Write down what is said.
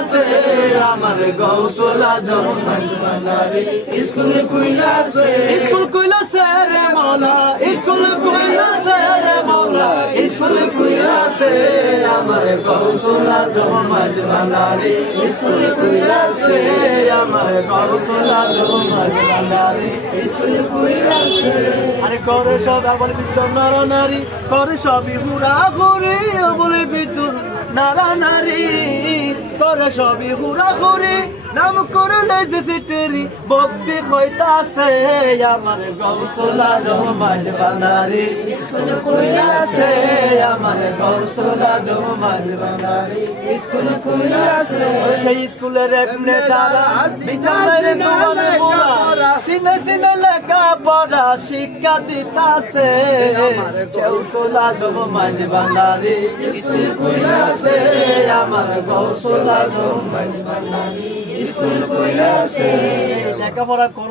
কইলাছে আমার গৌসুল আজম মাঝ ভান্ডারি স্কুল কইলাছে রে মৌলা স্কুল কইলাছে রে মৌলা স্কুল কইলাছে আমার গৌসুল আজম মাঝ ভান্ডারি স্কুল কইলাছে আমার গৌসুল আজম মাঝ ভান্ডারি স্কুল কইলাছে আরে করে সব বলে বিদ্যুৎ নর নারী করে সবই হুরা হুরি বলে বিদ্যুৎ নারা নারী করে সবই হুরা হুরি নাম করলে যে সিটেরি ভক্তি হইতাছে আমার গৌসুল আজম মাঝ ভান্ডারি স্কুল কইলাছে আমার গৌসুল আজম মাঝ ভান্ডারি স্কুল কইলাছে সেই স্কুলের এক নেতারা বিচারের দোয়ানে মোরা সিনে সিনে লেখা পড়া শিক্ষা দিতাছে গৌসুল আজম মাঝ ভান্ডারি স্কুল কইলাছে আমার গৌসুল আজম মাঝ ভান্ডারি স্কুল কইলাছে লেখাপড়া কোন